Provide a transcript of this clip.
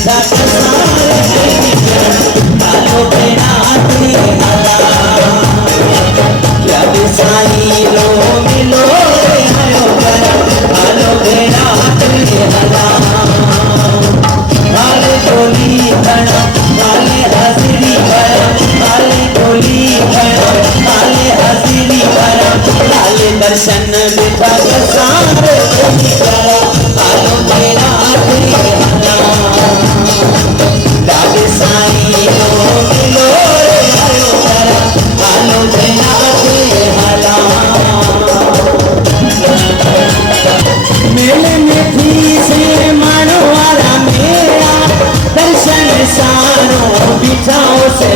बिठा हालो बेड़ा क्या साई लो मिलो आयो कर हालो बेड़ा हाले टोली खड़ा हाले हजरी करा हाले टोली खड़ा हाले हजरी करा हाले दर्शन बिठा सारे करा हालो बेड़ा दादे साई लो मिलो आयो करा हालो बेड़ा मेले में थी से मनवारा मेरा दर्शन सारो बिठाओ से